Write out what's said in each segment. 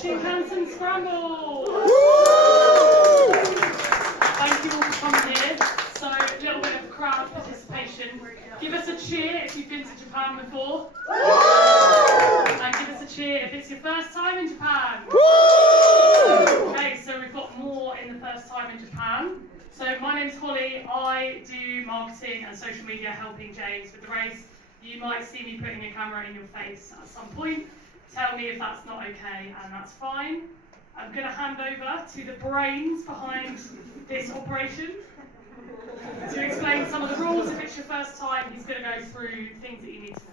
Shinkansen Scramble! Thank you all for coming here. So, a little bit of crowd participation. Give us a cheer if you've been to Japan before. And give us a cheer if it's your first time in Japan. Okay, so we've got more in the first time in Japan. So my name's Holly. I do marketing and social media helping James with the race. You might see me putting a camera in your face at some point. Tell me if that's not okay, and that's fine. I'm going to hand over to the brains behind this operation to explain some of the rules. If it's your first time, he's going to go through things that you need to know.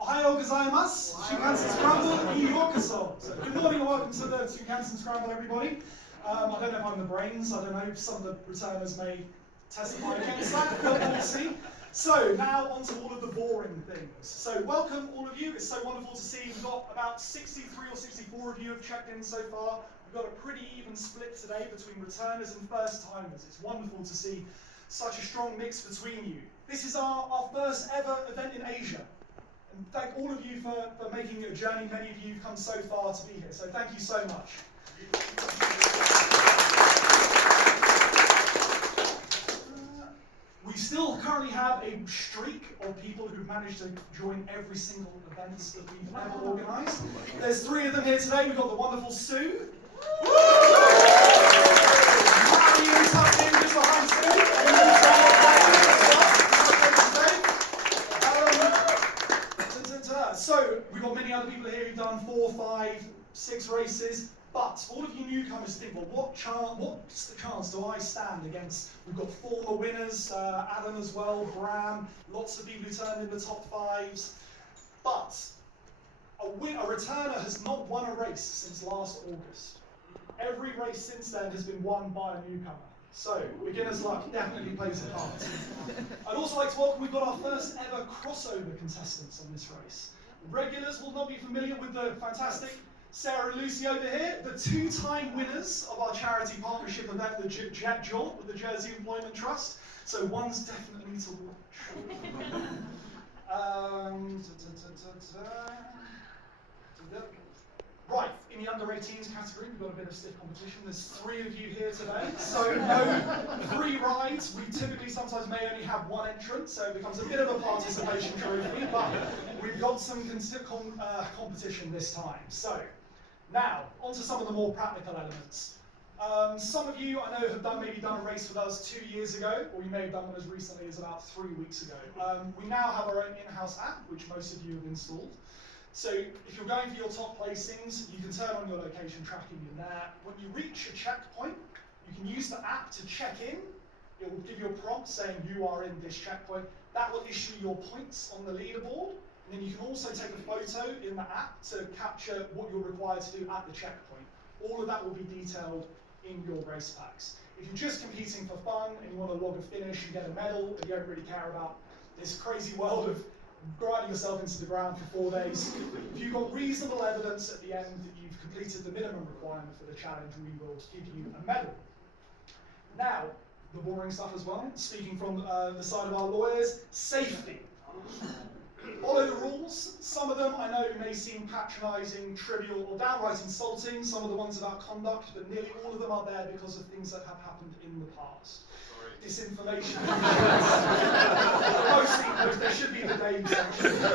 Ohayou gozaimasu. Shinkansen Scramble, New Yorker-so. So good morning and welcome to the Shinkansen Scramble, everybody. I don't know if I'm the brains. I don't know if some of the returners may testify against that, but we'll see. So now on to all of the boring things. So welcome all of you. It's so wonderful to see. We've got about 63 or 64 of you have checked in so far. We've got a pretty even split today between returners and first timers. It's wonderful to see such a strong mix between you. This is our first ever event in Asia. And thank all of you for making it a journey. Many of you have come so far to be here. So thank you so much. We still currently have a streak of people who've managed to join every single event that we've ever organised. There's 3 of them here today. We've got the wonderful Sue. Marion tucked in just behind Sue. So we've got many other people here who've done 4, 5, 6 races. But all of you newcomers think, well, what's the chance do I stand against? We've got former winners, Alan as well, Bram, lots of people who turned in the top 5s. But a returner has not won a race since last August. Every race since then has been won by a newcomer. So beginner's luck definitely plays a part. I'd also like to welcome, we've got our first ever crossover contestants on this race. Regulars will not be familiar with the fantastic Sarah and Lucy over here, the 2-time winners of our charity partnership event, the Jet Jaunt with the Jersey Employment Trust. So one's definitely to watch. Right, in the under-18s category, we've got a bit of stiff competition. There's 3 of you here today, so no free rides. We typically sometimes may only have 1 entrant, so it becomes a bit of a participation trophy, but we've got some competition this time. So, now, on to some of the more practical elements. Some of you, I know, have maybe done a race with us 2 years ago, or you may have done one as recently as about 3 weeks ago. We now have our own in-house app, which most of you have installed. So if you're going for your top placings, you can turn on your location tracking in there. When you reach a checkpoint, you can use the app to check in. It will give you a prompt saying you are in this checkpoint. That will issue your points on the leaderboard. And then you can also take a photo in the app to capture what you're required to do at the checkpoint. All of that will be detailed in your race packs. If you're just competing for fun and you want to log a finish and get a medal, and you don't really care about this crazy world of grinding yourself into the ground for 4 days, if you've got reasonable evidence at the end that you've completed the minimum requirement for the challenge, we will give you a medal. Now, the boring stuff as well, speaking from the side of our lawyers, safety. Follow the rules. Some of them I know may seem patronising, trivial, or downright insulting. Some of the ones about conduct, but nearly all of them are there because of things that have happened in the past. Disinformation. Mostly, there should be the Dave section. I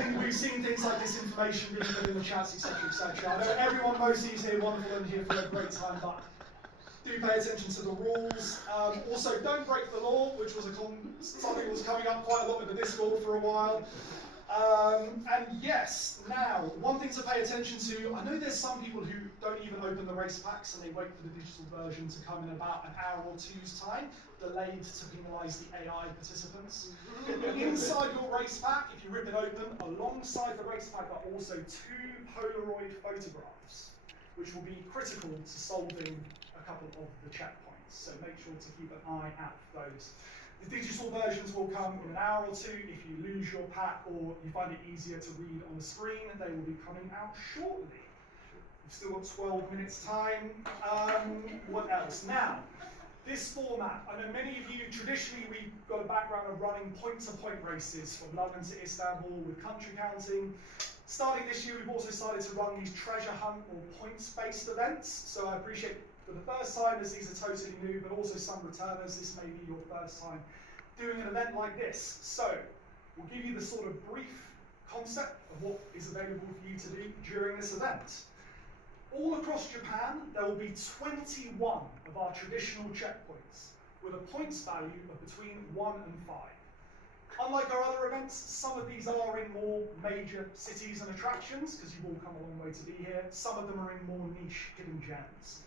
think we've seen things like disinformation being put in the chats, etc., etc. I know everyone mostly is here wonderful and here for a great time, but do pay attention to the rules. Also, don't break the law, which was something that was coming up quite a lot with the Discord for a while. And yes, now, one thing to pay attention to, I know there's some people who don't even open the race packs and they wait for the digital version to come in about an hour or 2's time, delayed to penalise the AI participants. Inside your race pack, if you rip it open, alongside the race pack are also 2 Polaroid photographs, which will be critical to solving a couple of the checkpoints. So make sure to keep an eye out for those. The digital versions will come in an hour or 2. If you lose your pack or you find it easier to read on the screen, they will be coming out shortly. We've still got 12 minutes time. What else? Now, This format, I know many of you, traditionally we've got a background of running point-to-point races from London to Istanbul with country counting. Starting this year, we've also started to run these treasure hunt or points-based events. So I appreciate for the first timers, these are totally new, but also some returners, this may be your first time doing an event like this. So we'll give you the sort of brief concept of what is available for you to do during this event. All across Japan, there will be 21 of our traditional checkpoints with a points value of between 1 and 5. Unlike our other events, some of these are in more major cities and attractions, because you've all come a long way to be here. Some of them are in more niche hidden gems.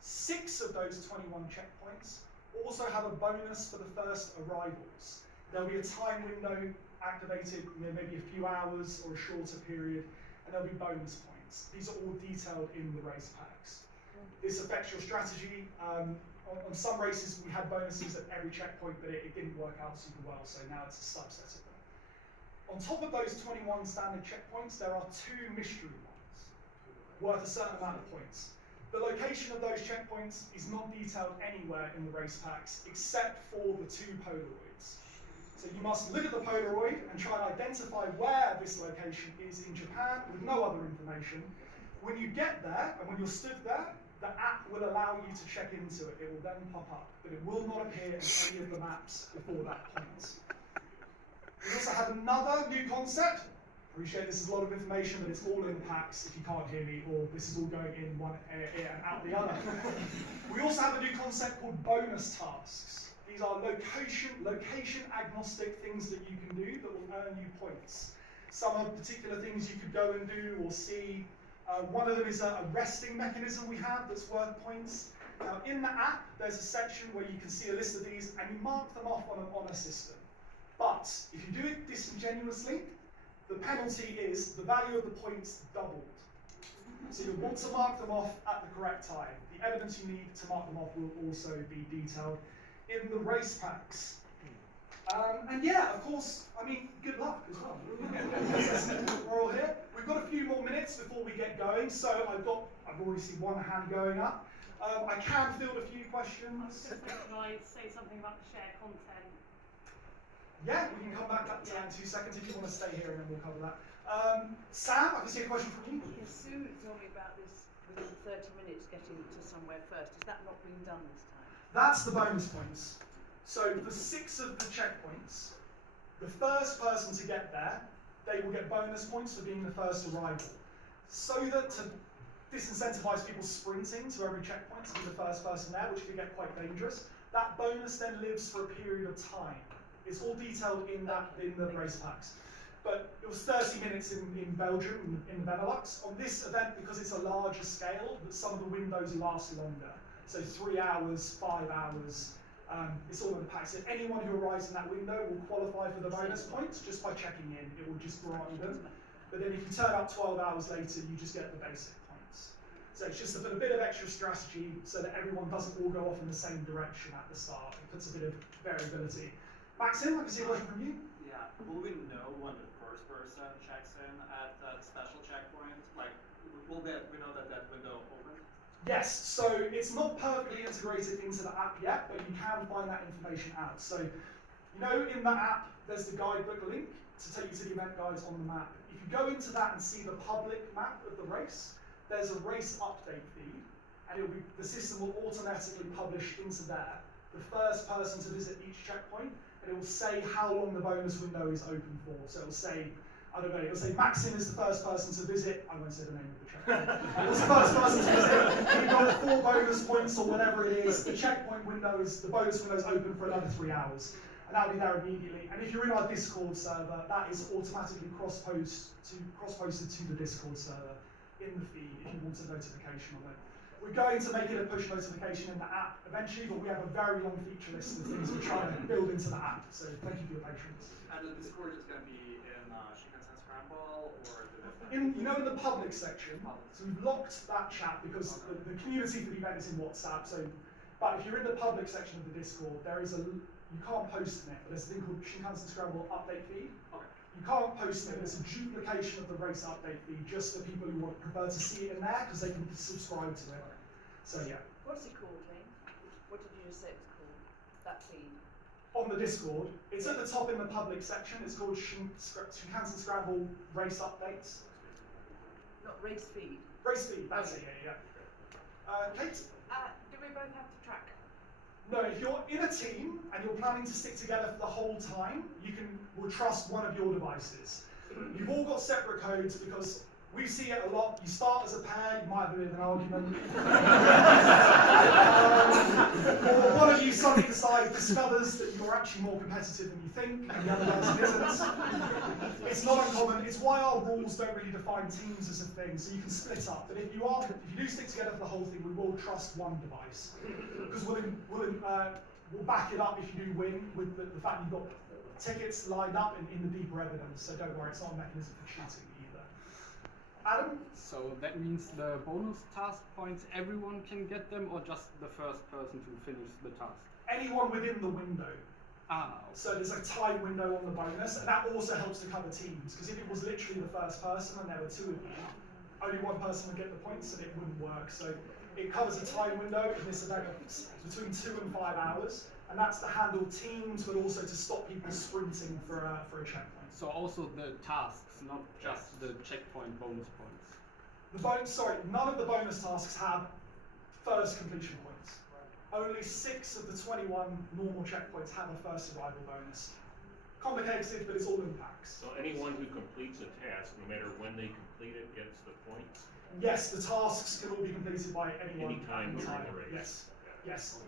6 of those 21 checkpoints also have a bonus for the first arrivals. There'll be a time window activated, maybe a few hours or a shorter period, and there'll be bonus points. These are all detailed in the race packs. This affects your strategy. On some races, we had bonuses at every checkpoint, but it didn't work out super well, so now it's a subset of them. On top of those 21 standard checkpoints, there are 2 mystery ones, worth a certain amount of points. The location of those checkpoints is not detailed anywhere in the race packs, except for the 2 Polaroids. So you must look at the Polaroid and try and identify where this location is in Japan with no other information. When you get there, and when you're stood there, the app will allow you to check into it. It will then pop up, but it will not appear in any of the maps before that point. We also have another new concept. Appreciate this is a lot of information, but it's all in packs if you can't hear me, or this is all going in one ear and out the other. We also have a new concept called bonus tasks. These are location agnostic things that you can do that will earn you points. Some are particular things you could go and do or see. One of them is a resting mechanism we have that's worth points. Now in the app, there's a section where you can see a list of these and you mark them off on an honor system. But if you do it disingenuously, the penalty is the value of the points doubled. So you'll want to mark them off at the correct time. The evidence you need to mark them off will also be detailed in the race packs. And yeah, of course, I mean, good luck as well. We're all here. We've got a few more minutes before we get going, so I've already seen one hand going up. I can field a few questions. Can I say something about the shared content? Yeah, we can come back to that in 2 seconds if you want to stay here and then we'll cover that. Sam, I can see a question from you. Yes, Sue told me about this within 30 minutes getting to somewhere first. Is that not being done this time? That's the bonus points. So for 6 of the checkpoints, the first person to get there, they will get bonus points for being the first arrival. So that to disincentivize people sprinting to every checkpoint to be the first person there, which can get quite dangerous, that bonus then lives for a period of time. It's all detailed in the race packs. But it was 30 minutes in Belgium, in the Benelux. On this event, because it's a larger scale, some of the windows last longer. So 3 hours, 5 hours, it's all in the pack. So anyone who arrives in that window will qualify for the bonus points just by checking in. It will just grant you them. But then if you turn up 12 hours later, you just get the basic points. So it's just a bit of extra strategy so that everyone doesn't all go off in the same direction at the start. It puts a bit of variability. Maxim, I can see a question from you. Yeah, will we know when the first person checks in at that special checkpoint? Like, we know that window opened? Yes, so it's not perfectly integrated into the app yet, but you can find that information out. So, you know, in the app, there's the guidebook link to take you to the event guides on the map. If you go into that and see the public map of the race, there's a race update feed, and the system will automatically publish into there the first person to visit each checkpoint, and it will say how long the bonus window is open for. So it will say, I don't know, it will say Maxim is the first person to visit, I won't say the name of the checkpoint. It's the first person to visit, you've got 4 bonus points or whatever it is, the checkpoint window the bonus window is open for another 3 hours. And that'll be there immediately. And if you're in our Discord server, that is automatically cross-posted to the Discord server in the feed if you want a notification on it. We're going to make it a push notification in the app eventually, but we have a very long feature list of things we're trying to build into the app. So thank you for your patience. And the Discord is going to be in Shinkansen Scramble or in the public section. So we've locked that chat because the community for the event is in WhatsApp. So, but if you're in the public section of the Discord, you can't post in it, but there's a thing called Shinkansen Scramble update feed. Okay. You can't post it, it's a duplication of the race update feed just for people who prefer to see it in there because they can subscribe to it. So yeah. What's it called, James? What did you just say it was called? That feed? On the Discord, it's at the top in the public section. It's called Shinkansen Scramble Race Updates. Not race feed. Race feed, that's it, yeah. Kate? Do we both have to track? No, if you're in a team and you're planning to stick together for the whole time, will trust one of your devices. You've all got separate codes because we see it a lot. You start as a pair, you might have a bit of an argument. Or one of you suddenly discovers that you're actually more competitive than you think, and the other person isn't. It's not uncommon. It's why our rules don't really define teams as a thing, so you can split up. But if you do stick together for the whole thing, we will trust one device. Because we'll back it up if you do win with the fact you've got tickets lined up in the deeper evidence, so don't worry, it's not a mechanism for cheating either. Adam? So that means the bonus task points, everyone can get them, or just the first person to finish the task? Anyone within the window. Ah, okay. So there's a time window on the bonus, and that also helps to cover teams, because if it was literally the first person and there were two of you, only one person would get the points and it wouldn't work. So it covers a time window in this event of between 2 and 5 hours, and that's to handle teams, but also to stop people sprinting for a checkpoint. So also the tasks, not just the checkpoint bonus points. None of the bonus tasks have first completion points. Only 6 of the 21 normal checkpoints have a first survival bonus. Complicated, but it's all in packs. So anyone who completes a task, no matter when they complete it, gets the points? Yes, the tasks can all be completed by anyone. Anytime during the race. Yes, yes.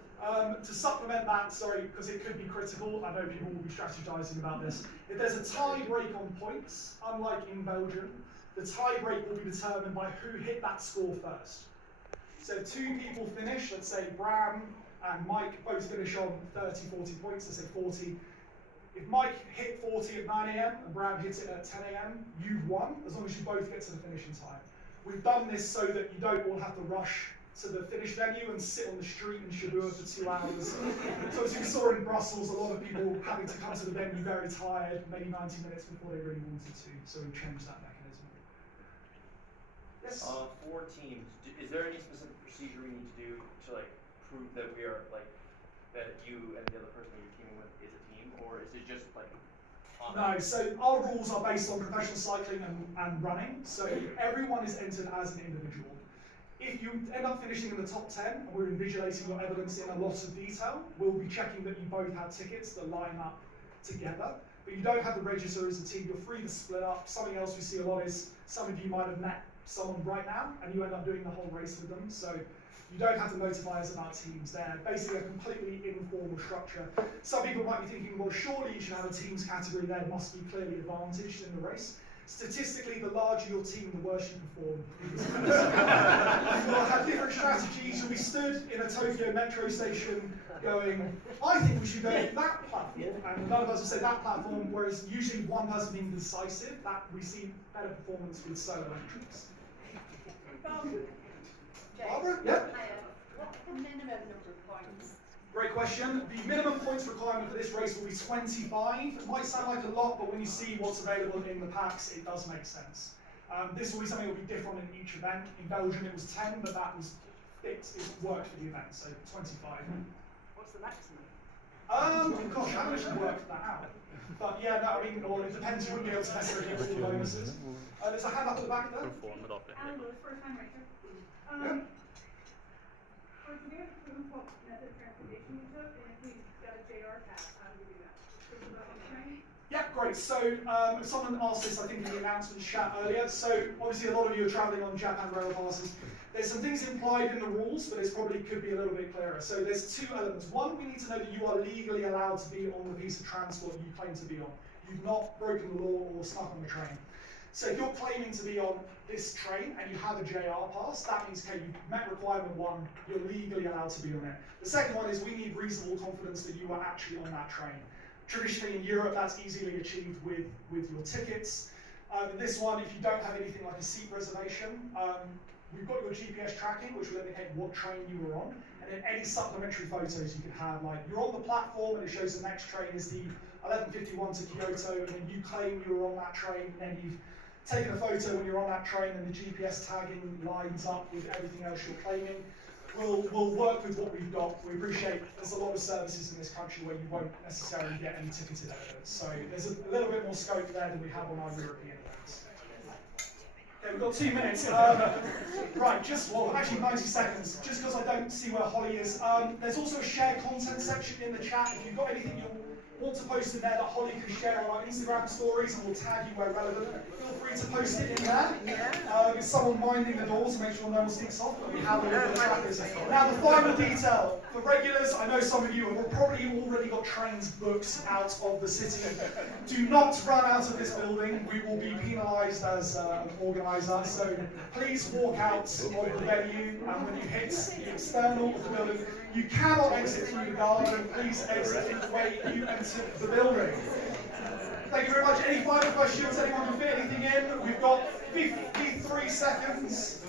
To supplement that, because it could be critical, I know people will be strategizing about this. If there's a tie break on points, unlike in Belgium, the tie break will be determined by who hit that score first. So if 2 people finish, let's say Bram and Mike both finish on 30, 40 points, let's say 40. If Mike hit 40 at 9 AM and Bram hits it at 10 AM, you've won, as long as you both get to the finishing time. We've done this so that you don't all have to rush to the finish venue and sit on the street in Cherbourg for 2 hours. So as you saw in Brussels, a lot of people having to come to the venue very tired, maybe 90 minutes before they really wanted to, so we've changed that mechanism. Yes? For teams, is there any specific procedure we need to do to prove that we are that you and the other person you're teaming with is a team, or is it just No, so our rules are based on professional cycling and running, so everyone is entered as an individual. If you end up finishing in the top 10, and we're invigilating your evidence in a lot of detail, we'll be checking that you both have tickets that line up together, but you don't have to register as a team. You're free to split up. Something else we see a lot is some of you might have met someone right now, and you end up doing the whole race with them, so you don't have to notify us about teams. They're basically a completely informal structure. Some people might be thinking, well, surely you should have a teams category there, must be clearly advantaged in the race. Statistically, the larger your team, the worse you perform. You'll have different strategies. You'll be stood in a Tokyo metro station going, I think we should go to that platform, and none of us will say that platform, whereas usually one person being decisive, that we see better performance with solo entrants. Barbara? Yep. What's the minimum number of points? Great question. The minimum points requirement for this race will be 25. It might sound like a lot, but when you see what's available in the packs, it does make sense. This will be something that will be different in each event. In Belgium, it was 10, but that was fixed. It worked for the event, so 25. What's the maximum? Gosh, I haven't actually worked that out. But yeah, no, I mean, or it depends. You wouldn't be able to necessarily get all the bonuses. There's a hand up at the back there. Alan Lewis, first time racer. For today, what method of transportation you took, and if we got a JR pass, how do we do that? Yeah, great. So someone asked this, I think, in the announcement chat earlier. So obviously, a lot of you are traveling on Japan rail passes. There's some things implied in the rules, but it probably could be a little bit clearer. So there's 2 elements. One, we need to know that you are legally allowed to be on the piece of transport you claim to be on. You've not broken the law or snuck on the train. So if you're claiming to be on this train and you have a JR pass, that means, okay, you've met requirement 1, you're legally allowed to be on it. The second one is we need reasonable confidence that you are actually on that train. Traditionally in Europe, that's easily achieved with your tickets. This one, if you don't have anything like a seat reservation, we've got your GPS tracking, which will indicate what train you were on, and then any supplementary photos you can have, like you're on the platform and it shows the next train is the 11:51 to Kyoto, and then you claim you were on that train, and then you've taken a photo when you're on that train, and the GPS tagging lines up with everything else you're claiming. we'll work with what we've got. We appreciate there's a lot of services in this country where you won't necessarily get any ticketed evidence. So there's a little bit more scope there than we have on our European events. Okay, we've got 2 minutes. Right, actually 90 seconds, just because I don't see where Holly is. There's also a shared content section in the chat. If you've got anything you want to post in there that Holly can share on our Instagram stories, and we'll tag you where relevant, feel free to post it in there. Is someone minding the door to make sure no one sneaks off? But we have all of the trackers. Now, the final detail. For regulars, I know some of you have probably already got trains booked out of the city. Do not run out of this building. We will be penalised as an organiser. So please walk out of the venue, and when you hit the external of the building, you cannot exit through the garden. Please exit in the way you entered the building. Thank you very much. Any final questions? Anyone can fit anything in? We've got 53 seconds.